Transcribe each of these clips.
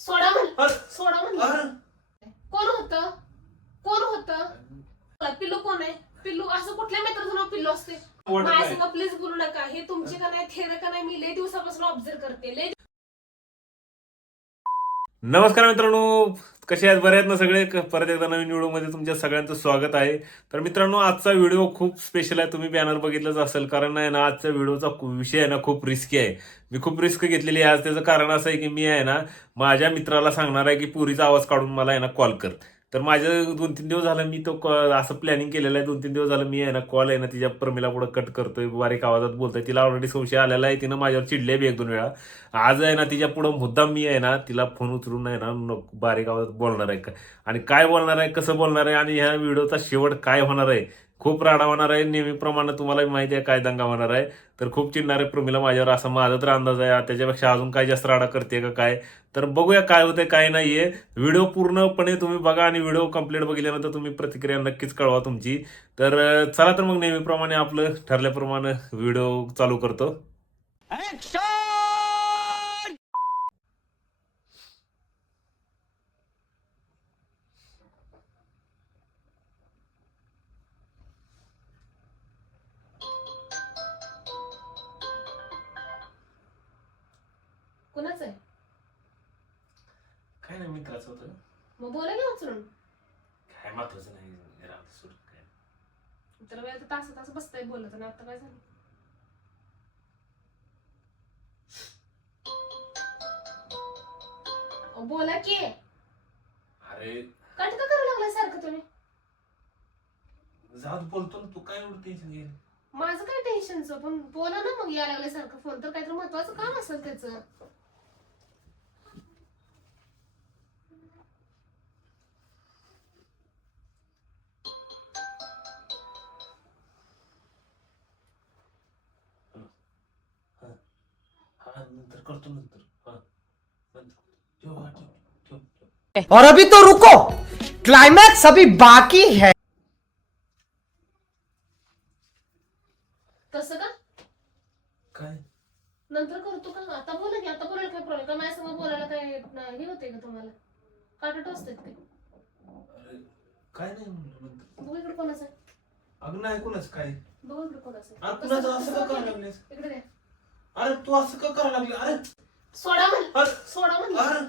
सोडा म्हण अरे, सोडा म्हण अरे, कोण होतं कोण होतं पिल्लू कोण आहे पिल्लू असं कुठल्या मित्राचं नाव पिल्लू असते ओळख माझ्या काय? संग प्लीज बोलू नका हे तुमचे का नाही थेर का नाही मी लय दिवसापासून ऑब्झर्व करते लय नमस्कार मित्रांनो, कसे आहेत? बरे आहेत ना सगळे? परत एकदा नवीन व्हिडिओमध्ये तुमच्या सगळ्यांचं स्वागत आहे. तर मित्रांनो, आजचा व्हिडिओ खूप स्पेशल आहे. तुम्ही बॅनर बघितलंच असेल, कारण आहे ना आजच्या व्हिडिओचा विषय आहे ना खूप रिस्की आहे. मी खूप रिस्क घेतलेली आहे आज. त्याचं कारण असं आहे की मी आहे ना माझ्या मित्राला सांगणार आहे की पुरीचा आवाज काढून मला आहे ना कॉल कर. तर माझं 2-3 दिवस झालं मी तो असं प्लॅनिंग केलेलं आहे. 2-3 दिवस झालं मी आहे ना कॉल आहे ना तिच्या प्रमिला पुढे कट करतोय, बारीक आवाजात बोलतोय. तिला ऑलरेडी संशय आलेला आहे, तिनं माझ्यावर चिडले बी 1-2 वेळा. आज आहे ना तिच्या पुढं मुद्दाम मी आहे ना तिला फोन उचलून आहे ना बारीक आवाजात बोलणार आहे. आणि काय बोलणार आहे, कसं बोलणार आहे आणि ह्या व्हिडिओचा शेवट काय होणार आहे, खूप राडा होणार आहे. नेहमीप्रमाणे तुम्हाला माहिती आहे काय दंगा होणार आहे. तर खूप चिडणार आहे प्रमिला माझ्यावर, असा माझा तर अंदाज आहे. त्याच्यापेक्षा अजून काय जास्त राडा करते का काय, तर बघूया काय होतंय काय नाहीये. व्हिडिओ पूर्णपणे तुम्ही बघा आणि व्हिडिओ कंप्लीट बघितल्यानंतर तुम्ही प्रतिक्रिया नक्कीच कळवा तुमची. तर चला तर मग नेहमीप्रमाणे आपलं ठरल्याप्रमाणे व्हिडिओ चालू करतो. कुणाचं आहे काय नाही मित्राचं होतं. मग बोला ना उचलून काय महत्वाचं नाही, राहू दे, सोड काय. तर वेळ तर तास तास बसताय बोलत ना आता काय झालं बोला की अरे कट का करू लागलाय सारखं तुम्ही जात बोलतो ना, तू काय एवढं टेन्शन घे. माझं काय टेन्शनचं पण बोला ना मग यायला लागलं सारखं फोन तर काहीतरी महत्वाचं काम असेल त्याचं हा नंतर करतो, नंतर हा नंतर ठेव, हा, ठेव, ठेव, ठेव. और अभी तो रुको, क्लाइमैक्स अभी बाकी है. तसं का काय नंतर करतो का आता बोला की आता बोलायला काय प्रॉब्लेम का माझ्या संग बोलायला काय हे होते का तुम्हाला काटत असतात काय अरे काय नाही म्हणलं नंतर. बघू इकडे कोणाचं आहे अगं नाही कोणाच काय. बघू इकडे कोणाचं आहे. अरे कुणाचं असं का कसं- करायला लागलेस? इकडे द्या. अरे तू असं का करायला लागली? अरे सोडा म्हण अरे सोडा म्हण अरे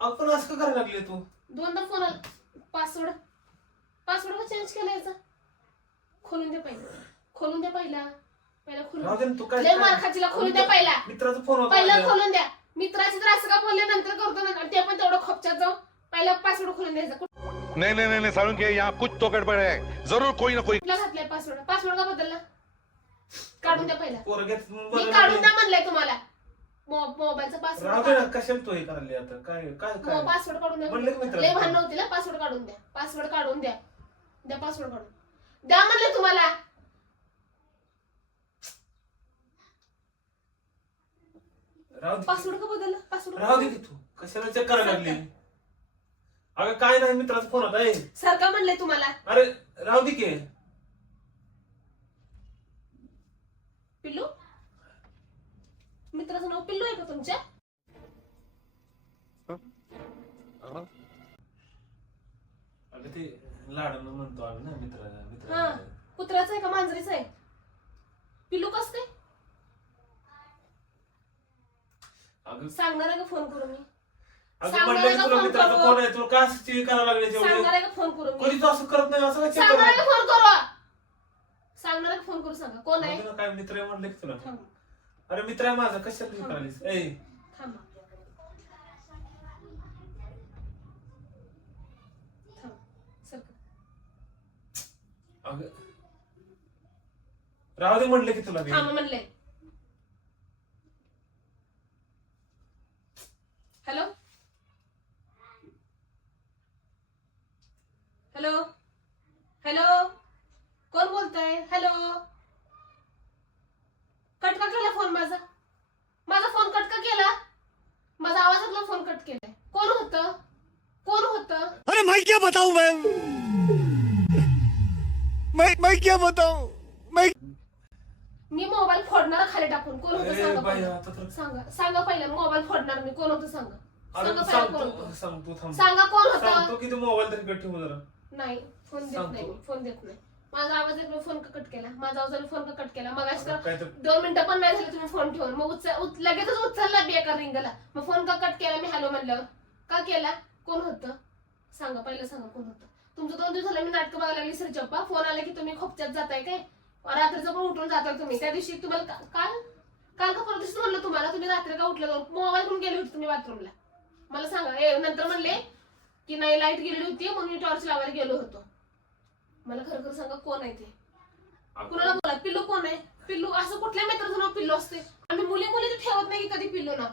आपण असं का करायला लागले तू? दोनदा फोन आला पासवर्ड पासवर्ड का चेंज केला याचा खोलून द्या पहिला खोलून द्या पहिला खोलून राहू दे ना, तू काय लय मार खाचीला खोलून द्या पहिला मित्राचा फोन होता पहिला माझ्या. खोलून द्या मित्राची तर असं का बोलले नंतर करतो ना ते पण तेवढं खोपच्यात जाऊ पहिला पासवर्ड खोलून द्यायचा नहीं नहीं नहीं नहीं सारुण के यहाँ कुछ तो गड़बड़ है, जरूर कोई ना कोई. कुठला घातलाय पासवर्ड पासवर्ड का बदलला काढून द्या पहिला पोरग्यात मी बरं काढून लागले. द्या म्हणलंय तुम्हाला मोबाईलचा राहू दे पासवर्ड ना, कशाला तू हे करायला आता? काय काय काय पासवर्ड काढून म्हणलं की द्या मित्राचं. लय भान नव्हती ना पासवर्ड काढून द्या पासवर्ड काढून द्या द्या पासवर्ड काढून द्या म्हणलं तुम्हाला राहू दे, पासवर्ड का बदलला पासवर्ड राहू दे की तू कशाला चेक करायला लागली? अगं काय नाही, मित्राचा फोन होता. सारखा म्हणलंय तुम्हाला अरे राहू दे की. पिल्लू मित्राचं नाव पिल्लू आहे का तुमच्या अगं ते लाडानं म्हणतो आम्ही ना मित्र हा मित्र. कुत्र्याचं आहे का मांजरीचं आहे पिल्लू कस काय अगं सांगणार आहे का फोन करू मी अगं सांगणार म्हणलं की आहे का तुला फोन मित्राचा करू? फोन आहे, तुला काय असं चेक करायला लागले सांगणार तेवढे? आहे का फोन करू मी कधी तू असं करत नाही, असं काय चेक सांगणार आहे करायला? का फोन करू सांगणार आहे का फोन करू सांगा कोण आहे राहू दे ना, काय मित्र आहे म्हणलं की तुला. थांब अरे मित्र आहे माझा, कशाला हे करायलीस? थांब थांब सरक अगं राहू दे म्हणलं की तुला मी. थांब म्हणले हॅलो हॅलो हॅलो कोण बोलतंय हॅलो कट का केला फोन माझा माझा फोन कट का केला माझा आवाजातला फोन कट केलाय कोण होतं कोण होतं अरे मैं क्या बताऊं, मैं क्या बताऊं, मैं मी मोबाईल फोडणार खाली टाकून कोण होतं अरे सांगा बाई, पहिलं. आता तर सांगा सांगा पहिलं मोबाईल फोडणार मी कोण होतं सांगा अरे सांगा पहिला कोण सांगतो होतं. सांगतो थांब सांगा कोण होतं. सांगतो की ते मोबाईल तरी कट ठेवू जरा. नाही फोन देत सांगतो. नाही, फोन देत नाही. माझा आवाज ऐकून फोन का कट केला, माझा आवाजाने फोन का कट केला. मग अगं काय तर 2 मिनिटं पण नाही झाले तुम्ही फोन ठेवून, मग लगेचच उचलला बेकार रिंगला. मग फोन का कट केला मी हॅलो म्हणल्यावर? का केला? कोण होतं सांगा पहिलं, सांगा कोण होतं. तुमचं 2 दिवस झालं मी नाटकं बघायला लागली सर चप्पा. फोन आला की तुम्ही खोपच्यात जाताय काय, रात्रीचं पण उठून जाताय तुम्ही. त्या दिवशी तुम्हाला काल का परत दिवशी म्हणलं तुम्हाला, तुम्ही रात्री का उठलं जाऊन मोबाईल घेऊन गेले होते तुम्ही बाथरूमला. मला सांगा. नंतर म्हणले की नाही लाईट गेली होती म्हणून मी टॉर्च लावायला गेलो होतो. मला खरं खरं सांगा कोण आहे ते, कुणाला बोला. पिल्लू कोण आहे? पिल्लू असं कुठल्या मित्राचं नाव पिल्लू असते? आम्ही मुली ठेवत नाही की कधी पिल्लू ना.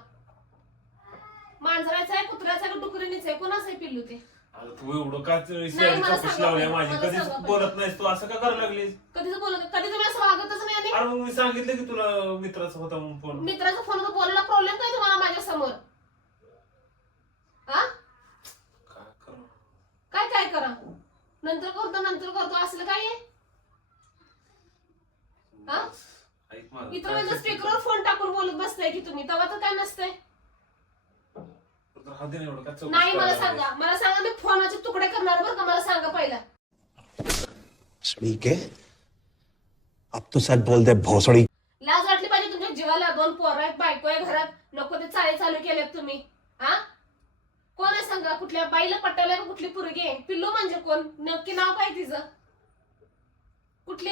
मांजराचं आहे, कुत्र्याचं आहे, डुकरीनीच आहे, कोणाचं आहे पिल्लू ते? अरे तू एवढं का मला चौकशी सांगा लावली पहिलं, माझी? मला कधीच सांगा बोलत नाहीस तू, असं का करायला लागलीस? कधीच बोलत कधी तुम्ही असं वागतच नाही. आणि अरे मग मी सांगितलं की तुला मित्राचा होता म्हणून फोन. मित्राचा फोन बोलायला प्रॉब्लेम काय तुम्हाला माझ्या समोर? हा काय करू? काय करा? नंतर करतो असलं काय आहे? हा? ऐक माझं. इतर म्हणजे स्पीकरवर फोन टाकून बोलत बसताय की तुम्ही, तेव्हा तर काय नसतंय. तर हा दे ना एवढं का चौकशी नाही मला करायला सांगा, मला सांगा. मी फोनाचे तुकडे करणार बरं का, मला सांगा पहिला. ठीक है अब तो सच बोल दे भोसड़ी. लाज वाटली पाहिजे तुमच्या जीवाला. 2 पोरं आहेत, बायको आहे घरात, नको ते चाळे चालू केलेत तुम्ही. हा कोण आहे सांगा? कुठल्या बाईला पटवलंय का कुठली पोरगी आहे? पिल्लू म्हणजे कोण? नक्की नाव काय तिचं? कुठली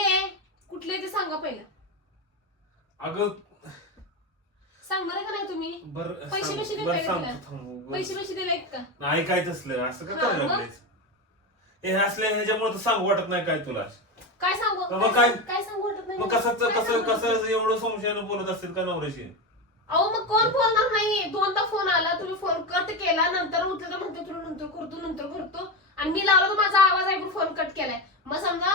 आहे ते सांगा पहिला. अगं सांगणार आहे का नाही तुम्ही? बरं पैसे सांग- बिशे बरं देताय सांगतो तिला? थांब. पैसे दिले का? नाही काय तसलं असं का हा, करायला मग? लागलीस? हे असल्या ह्याच्यामुळे तर सांगू वाटत नाही काय तुला. काय सांगू? मग काय? काय सांगू वाटत नाही? मग काय सांगू वाटत कसं एवढं संशयानं बोलत असतील का नवऱ्याशी? अहो मग कोण बोलणार नाही? 2दा फोन आला, तुम्ही फोन कट केला, नंतर उठलं तर म्हणतो तुला नंतर करतो आणि मी लावला तर माझा आवाज ऐकून फोन कट केलाय. मग समजा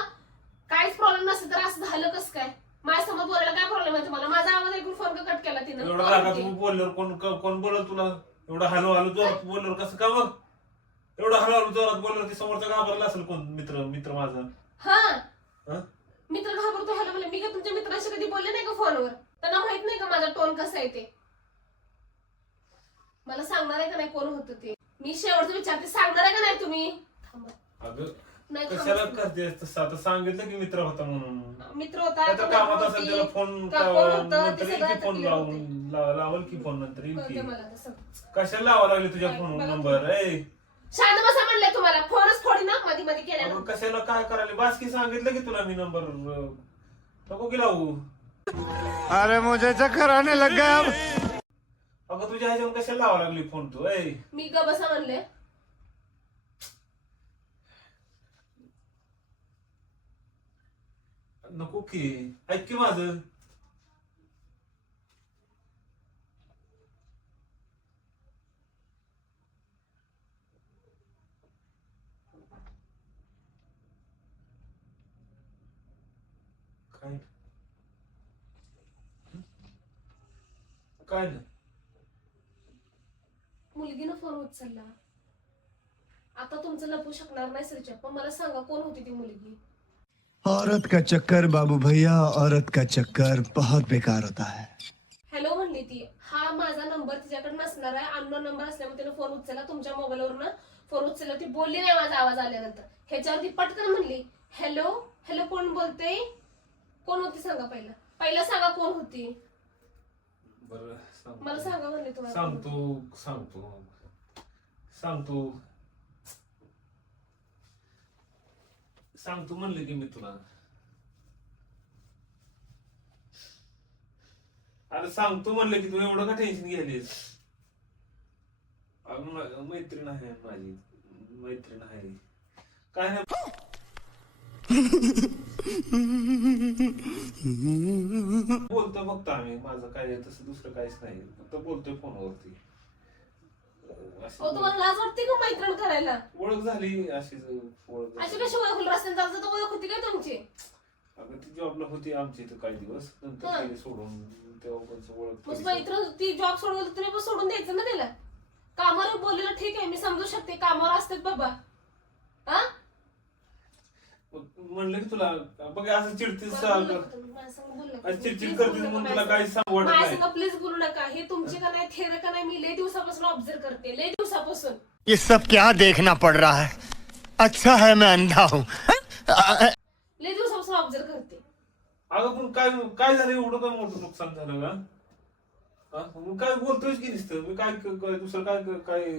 काहीच प्रॉब्लेम नसेल तर असं झालं कसं काय? माझ्या समोर बोलायला काय प्रॉब्लेम आहे तुम्हाला? माझा आवाज ऐकून फोन का कट केला तिनं? एवढं रागात तू बोलल्यावर कोण बोलल तुला? एवढं हलू जोरात बोलल्यावर कसं का मग? एवढं हलू जोरात बोलल्यावर ती समोरचा घाबरला असेल कोण? मित्र माझा. हा हा? मित्र घाबरतो हॅलो बोले. मी का तुमच्या मित्राशी कधी बोलले नाही का फोनवर? त्यांना माहित नाही का माझा टोन कसा आहे ते? मला सांगणार आहे का नाही कोण होतं ते? मी शेवटचं विचारते, सांगणार आहे का नाही तुम्ही? थांबा. अगं नाही कशाला थांबा. करतेस तसं? आता सांगितलं की मित्र होता म्हणून. मित्र होता त्याच्या का कामात मैत्रीण असेल होती? त्याला फोन का कोण होतं? ते नंतर येईल सगळं की फोन clear होते. लावल की फोन नंतर येईल कळते की. मला तसं. कशाला लावा लागले तुझ्या नाही, फोन मला नंबर? ए शांत बसा म्हणलंय तुम्हाला. फोनच थोडी ना मध्ये केल्या ना. अगं कशाला काय करायला? बास की सांगितलं की तुला मी नंबर नको की लावू. अरे मुझे चक्कर आने लग गया अब. अगं तुझ्या ह्याच्यावर कशाला लावा लागली फोन तू? ए मी ग बसा म्हणले. नको की. ऐक की माझं. काय काय नाही. मुलगीनं फोन उचलला. आता तुमचं लपू शकणार नाही सरच्या, पण मला सांगा कोण होती ती मुलगी? औरत का चक्कर बाबू भैया, औरत का चक्कर बहुत बेकार होता है. हॅलो म्हणली ती. हा माझा नंबर तिच्याकडे नसणार आहे, अननोन नंबर असल्यामुळे तिने फोन उचलला. तुमच्या मोबाईलवरनं फोन उचलला. ती बोलली नाही माझा आवाज आल्यानंतर. ह्याच्यावरती पटकन म्हणली हॅलो हॅलो कोण बोलते? कोण होती सांगा पहिला सांगा कोण होती? बरं मला सांगा म्हणले तुम्हाला. सांगतो म्हणले की मी तुला. अरे सांगतो म्हणलं की तू एवढं का टेन्शन घ्यायलीस? मैत्रीण आहे माझी, मैत्रीण आहे. काय नाही बोलतोय फक्त आम्ही. माझं काय तसं दुसरं काहीच नाही, फक्त बोलतोय फोनवरती. अहो तुम्हाला लाज वाटते का मैत्रीण करायला? ओळख झाली अशीच ओळख अशी झाली. कशी ओळख होईल? रस्त्याने चालतं तर ओळख होती काय तुमची? अगं ती जॉबला होती आमच्या इथं काही दिवस, नंतर हा. गेली सोडून. तेव्हा पण ओळख मग केली. मैत्रीण ती जॉब सोडून तुम्ही पण सोडून द्यायचं ना त्याला. कामावर बोललेलं ठीक आहे, मी समजू शकते कामावर असतात बाबा. हा म्हणलं की तुला बघ असं चिडतीस मला बोलू नका तुम्ही, माझ्या संग बोलू नका. चिडचिड Please करतीस बोलू म्हणून नका तुला माझ्या काही सांगू वाटत माझ्या नाही. संग प्लीज बोलू नका. हे तुमचे का नाही थेर का नाही, मी लय दिवसापासून ऑब्झर्व करते, लय दिवसापासून. ये सब क्या देखना पड़ रहा है अच्छा है मैं अंधा हूँ लय दिवसापासून ऑब्झर्व करते. अगं पण काय काय झालं एवढं काय मोठं नुकसान झालं का? हा? मग काय बोलतोयस की नुसतं मी काय दुसरं काय काय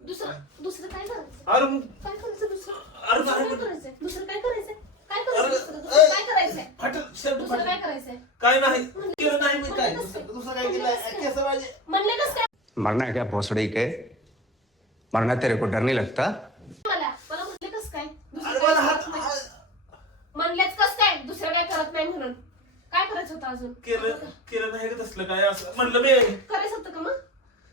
दुसरं काय करायचं? अरे मग काय करायचं दुसरं? अरे दुसरं नाही. काय करायचंय? दुसरं काय करायचंय? काय करायचं अरे, दुसरं? दुसरं काय करायचंय? फाटल शर्ट दुसरं फाटल काय करायचंय? काय नाही म्हणलं केलं नाही मी काय कसं काय? दुसरं काय केलं केस माझे म्हणले कस काय मरना है क्या भोसड़ी के? मरना तेरे को डर नहीं लगता? मला म्हणले कस काय दुसरं अरे काय मला करत नाही. म्हणलेच कस काय दुसरं काय करत नाही म्हणून काय करायचं होतं अजून? केलं नाही का तसलं काय असं म्हणलं मी करायचं होतं का मग?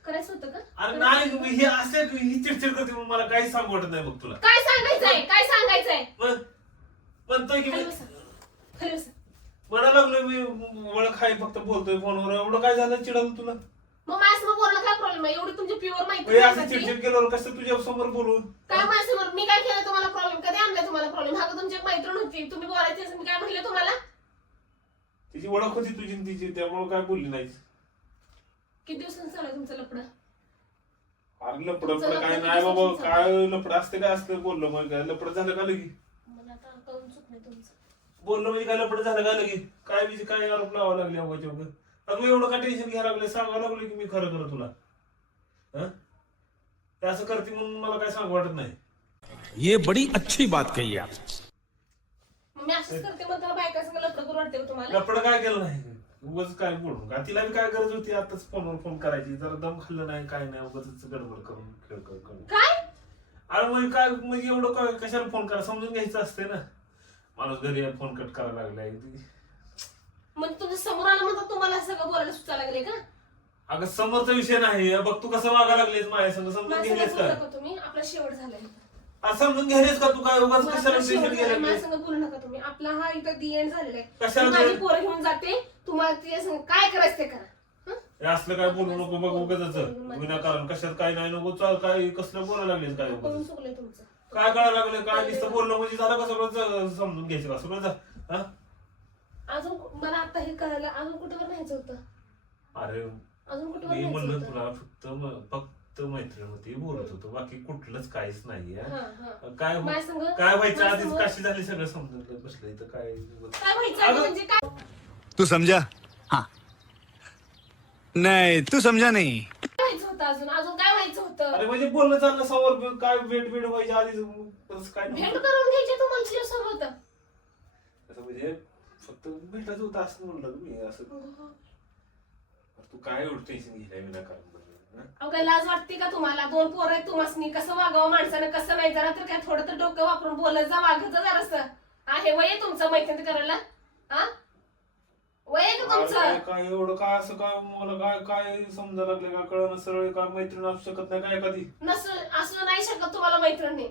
करायचं होतं का? अरे नाही मी हे असं ही चिडचिड करते मग मला काही सांगू वाटत नाही मग तुला काय सांगायचंय? काय सांगायचंय? मग म्हणतोय की खाली मी बसा. खाली बसा. म्हणा लागलो मी ओळख आहे फक्त बोलतोय फोनवर एवढं काय झालं चिडवलं तुला मग माझ्यासमोर बोलणं काय प्रॉब्लेम आहे? एवढी तुमची प्युअर माहिती हे नाही असं का ती? चिडचिड केल्यावर कसं तुझ्या समोर बोलू काय माझ्यासमोर मी काय केलं तुम्हाला प्रॉब्लेम? कधी आणलाय तुम्हाला प्रॉब्लेम? हा का तुमची एक मैत्रीण होती, तुम्ही बोलायची असं मी काय म्हणले तुम्हाला? तिची ओळख होती तुझी आणि तिची त्यामुळे काय बोलली नाही किती दिवसांनी चालू आहे तुमचं लपडं? अरे लपड काय नाही बाबा काय लपड असते काय असतं बोललो मग काय लपड झालं का लगी मला आता कळून चुकलंय तुमचं. बोललो म्हणजे काय लपड झालं का लगी काय विषय काय आरोप लावा लागले अवघड अवघड आता एवढं काय टेन्शन घ्यायला लागले सांगावं लागलं की मी खरं करत तुला हं? ते असं करते म्हणून मला काय सांगू वाटत नाही ये बड़ी अच्छी बात कही आप. मग मी असंच करते मग त्याला बायका संग लपडं करू वाटते का तुम्हाला? लपड काय केलं नाही उगाच काय बोलून का तिला बी काय गरज होती आताच फोनवर फोन करायची जरा दम खाल्लं नाही काय नाही उगाच गडबड करून खेळ करून काय? अरे म्हणजे काय म्हणजे एवढं काय कशाला फोन करा समजून घ्यायचं असते ना माणूस घरी फोन कट करायला लागलाय मग तुमच्या समोर आलं म्हणतात तुम्हाला सगळं बोलायला सुचायला लागले का? अगं समोरचा विषय नाही बघ तू कसं वागा लागलेस माझ्या संग समजून माझ्या घ्यायलेस संग बोलू का नका तुम्ही, आपला शेवट झालाय. आज समजून घ्यायलेस का तू काय उगाच माझा कशाला शेवट टेन्शन झालाय, घ्यायला माझ्या लागलेस? संग बोलू नका तुम्ही. आपला हा इथं दी एंड झालेला आहे. कशाला मी माझी ते- पोरं घेऊन जाते, तुम्हाला तिच्या संग काय करायचं ते करा. हं? हे असलं काय बोलू नको बघ उगाच विनाकारण कशात काय नाही नको चाल काय कसलं बोलायला लागलेस काय कळून उगाच चुकलंय तुमचं. काय कळायला लागलं काय नुसतं बोलणं म्हणजे झालं का सगळं समजून घ्यायचं का सगळं हा अजून मला आता हे कळायला अजून कुठेवर न्यायचं होतं? अरे अजून कुठेवर मी न्यायचं म्हणलं होतं? तुला फक्त मैत्रीण होती बोलत होतो बाकी कुठलंच काहीच नाहीये हा, हा. काय माझ्या संग काय व्हायचं माझ्या आधीच संग- काशी झाली सगळं समजून बसलं इथं काय काय व्हायचं आधी म्हणजे काय तू समझा हाँ नहीं तू समझा नहीं व्हायचं होतं? अजून काय व्हायचं होतं? अरे म्हणजे बोलणं चाललं समोर काय भेट व्हायच्या आधीच तसं काय भेट नव्हतं. करून घ्यायचे तुम्हाला शिव होतं. असं म्हणजे फक्त भेटायचं होतं असं म्हणलं मी असं तू काय एवढं टेन्शन घ्यायला विनाकारण बरं, अहो काय लाज वाटते का तुम्हाला? दोन पोरं आहेत तुम्हासनी, कसं वागावं माणसानं कसं नाही, जरा तर काय थोडं तर डोकं वापरून बोलत जा, वागत जा जरासं. आहे वय आहे तुमचं मैत्री करायला? हा वय आहे का अरे तुमचं? काय काय एवढं काय असं काय मला काय काय समजायला लागलं का कळलं सरळ काय मैत्रीण असू शकत नाही काय एखादी असं नाही शकत तुम्हाला मैत्रिणी.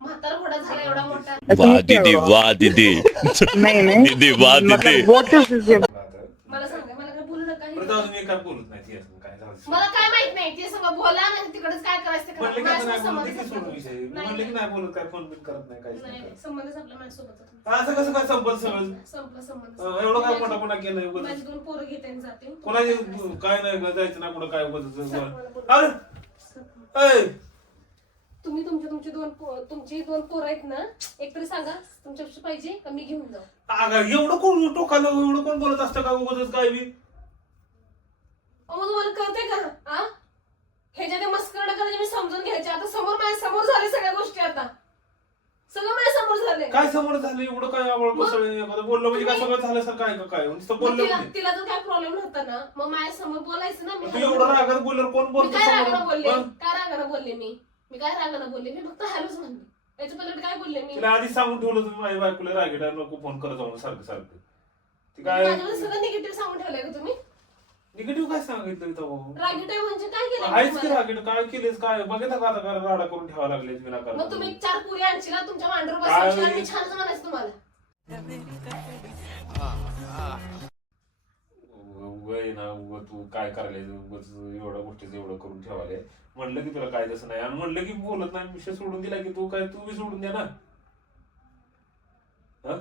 म्हातार घोडा झाला एवढा मोठा. वाह दीदी वाह दीदी दीदी वाह दीदी मला सांगा, मला काय बोलू नका हे. परत अजून मी काय बोलत नाही ती असं काय झालं मला काय माहित नाही, ते सगळं बोला ना, तिकडेच काय करायचं ते करा. म्हणले की आता नाही माझ्यासोबत बोलत की संबंध सोडून विषय नाही, म्हणले की नाही बोलत काय फोन बिन करत नाही काहीच नाही, नाही संबंधच आपला माझ्यासोबत होता. असं कसं काय संपत सगळं संपला संबंध. एवढं काय कोणा कोणा केलंय उगाच? माझी दोन पोरं घेते आणि जाते. कोणाची काय नाही जायचं ना कुठं काय उगाच अरे ऐ, तुम्ही तुमची दोन पोरं आहेत ना, एकतरी सांगा तुमच्यापाशी पाहिजे का मी घेऊन जाऊ? अगं, एवढं कोण टोकाला एवढं कोण बोलत असतं का उगाच काय बी अहो तुम्हाला कळतंय का? हा ह्याच्या ते मस्करडं करायचे मी समजून घ्यायचे. आता माझ्या समोर झाले सगळ्या गोष्टी, आता सगळं माझ्या समोर झाले. काय समोर झालं एवढं काय आवड बोललं म्हणजे काय सगळं झाल्यासारखं काय का काय नुसतं मग बोललं म्हणजे. तिला जर काय प्रॉब्लेम नव्हता ना, मग माझ्या समोर बोलायचं ना. मी तू एवढं रागात बोलल्यावर कोण मी बोलतो काय रागानं बोलले? समोर? काय रागानं बोलले मी काय रागानं बोलले? मी फक्त हॅलोच म्हणले. याच्या पलीकडे काय बोलले मी? तिला आधी सांगून ठेवलं तुम्ही माझ्या बायकोला रागेटा नको फोन करत जाऊन सारखं सारखं ती काय माझ्यामध्ये सगळं निगेटिव्ह सांगून ठेवलंय का तुम्ही? निगेटिव्ह काय सांगितलं इथं रागीट आहे म्हणजे काय केलं आहेच की तुम्हाला? रागेट काय केलेस काय बघितलं का आता राडा करून ठेवा लागले विनाकारण मग तुम्ही 4 पुरी आणशीला तुमच्या मांडीवर काय बसवशील आणि मी म्हणजे? छानच म्हणायचं तुम्हाला. उगय ना उग तू काय करायला उगाच एवढ्या गोष्टीचं एवढं करून ठेवायला म्हणलं की तुला काय तसं नाही आणि म्हणलं की बोलत नाही विषय सोडून दिला की तू बी सोडून द्या ना हा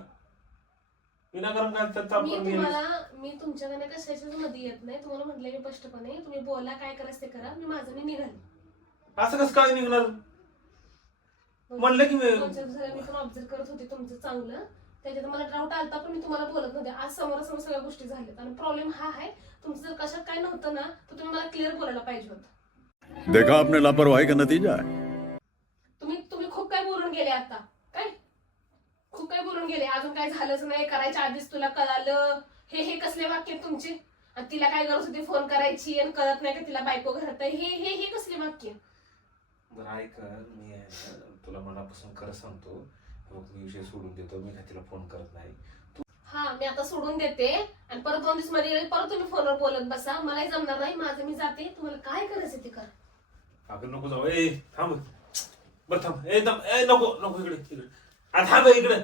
विनाकारण काय त्यात ताप मी करून गेली? मी तुमच्याकडे कशाच्याच मध्ये येत नाही. तुम्हाला म्हटलं मी स्पष्टपणे तुम्ही बोला, काय करायचं ते करा. मी निघाले. असं कसं काय निघणार? म्हणलं की मी दोन-चार दिवसाला मी पण ऑब्झर्व करत होते तुमचं चांगलं. त्याच्यात मला डाऊट आलता, पण मी तुम्हाला बोलत नव्हते. आज समोरासमोर सगळ्या गोष्टी झाल्यात आणि प्रॉब्लेम हा आहे, तुमचं जर कशात काय नव्हतं ना तर तुम्ही मला क्लिअर बोलायला पाहिजे होतं. देखा आपने लापरवाही का नतीजा है तुम्ही खूप काय बोलून गेले आता. काय खूप काय बोलून गेले. अजून काय झालंच नाही, करायच्या आधीच तुला कळालं. हे कसले वाक्य आहेत तुमचे? आणि तिला काय गरज होती फोन करायची आणि कळत नाही का तिला बायको घरात आहे? हे कसले वाक्य? बरं ऐक, मी आहे ना, तुला मनापासून खरं सांगतो, विषय सोडून देतो. मी काय तिला फोन करत नाही. हा, मी आता सोडून देते आणि परत 2 दिवस मध्ये परत तुम्ही फोनवर बोलत बसा. मलाही जमणार नाही. माझं मी जाते. तुम्हाला काय करायचं ते करा. अगं नको जाऊ. ए थांब, बरं थांब. नको इकडे. थांब इकडे.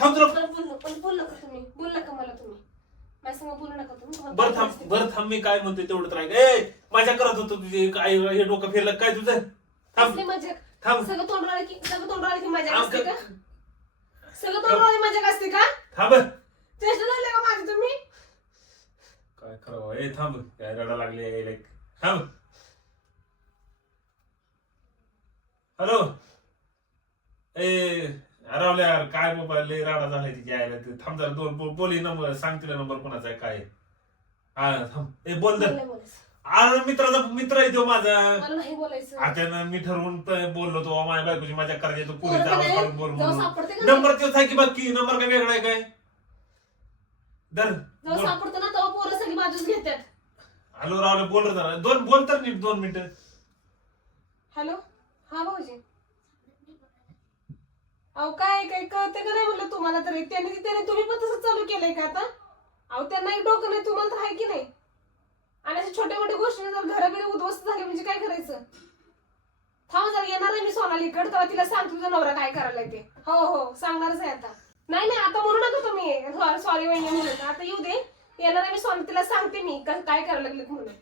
थांब तुला. बोल नका तुम्ही. बोल नका मला तुम्ही. माझ्या संग बोलू नका तुम्ही. बरं थांब मी काय म्हणतोय तेवढं तर ऐक. ए माझ्या करत होतो तुझे काय हे डोकं फिरलं काय तुझं? थांब थांब. सगळं तोंडाला की मजा असते का? सगळं तोंडाला मजा असते का? थांब. चेष्टा लागले का माझी तुम्ही? काय करावं? ए थांब, काय रडा लागले. थांब. हॅलो. ए रावल्या यार, काय मोबाईल लय राडा झालाय तिच्या आईला. ते थांब जरा 2 बोली नंबर सांग तिला, नंबर कोणाचा आहे काय? हा थांब. ए बोल दर. अरे मित्र आहे तो माझा. मला नाही बोलायचं. आता मी ठरवून बोललो तो माझ्या बायकोची माझ्या करायची तो पुरीचा आवाज काढून बोल जेव्हा म्हणून. सापडते का नंबर तोच आहे की बाकी नंबर काय वेगळा आहे काय? दर जेव्हा सापडतं ना तेव्हा पोरं सगळी बाजूच घेतात. हॅलो रावले बोल रे जरा. बोल तर नीट 2 मिनिटं. हॅलो. हा भाऊजी. अहो काय कळते का नाही म्हणलं तुम्हाला तरी. त्याने तुम्ही पण तसं चालू केलंय का आता? अहो त्यांना एक डोकं नाही, तुम्हाला तर आहे की नाही? आणि अशा छोट्या मोठ्या गोष्टी जर घराबिडे उद्ध्वस्त झाले म्हणजे काय करायचं? थांब जरा, येणार आहे मी सोनालीकडे, तेव्हा तिला सांग तुझा नवरा काय करायला ते. हो सांगणारच आहे आता. नाही आता म्हणू नका तुम्ही सॉरी वहिनी म्हणून. आता येऊ दे. येणार आहे मी सोनाली, तिला सांगते मी काय करायला लागलेत म्हणून.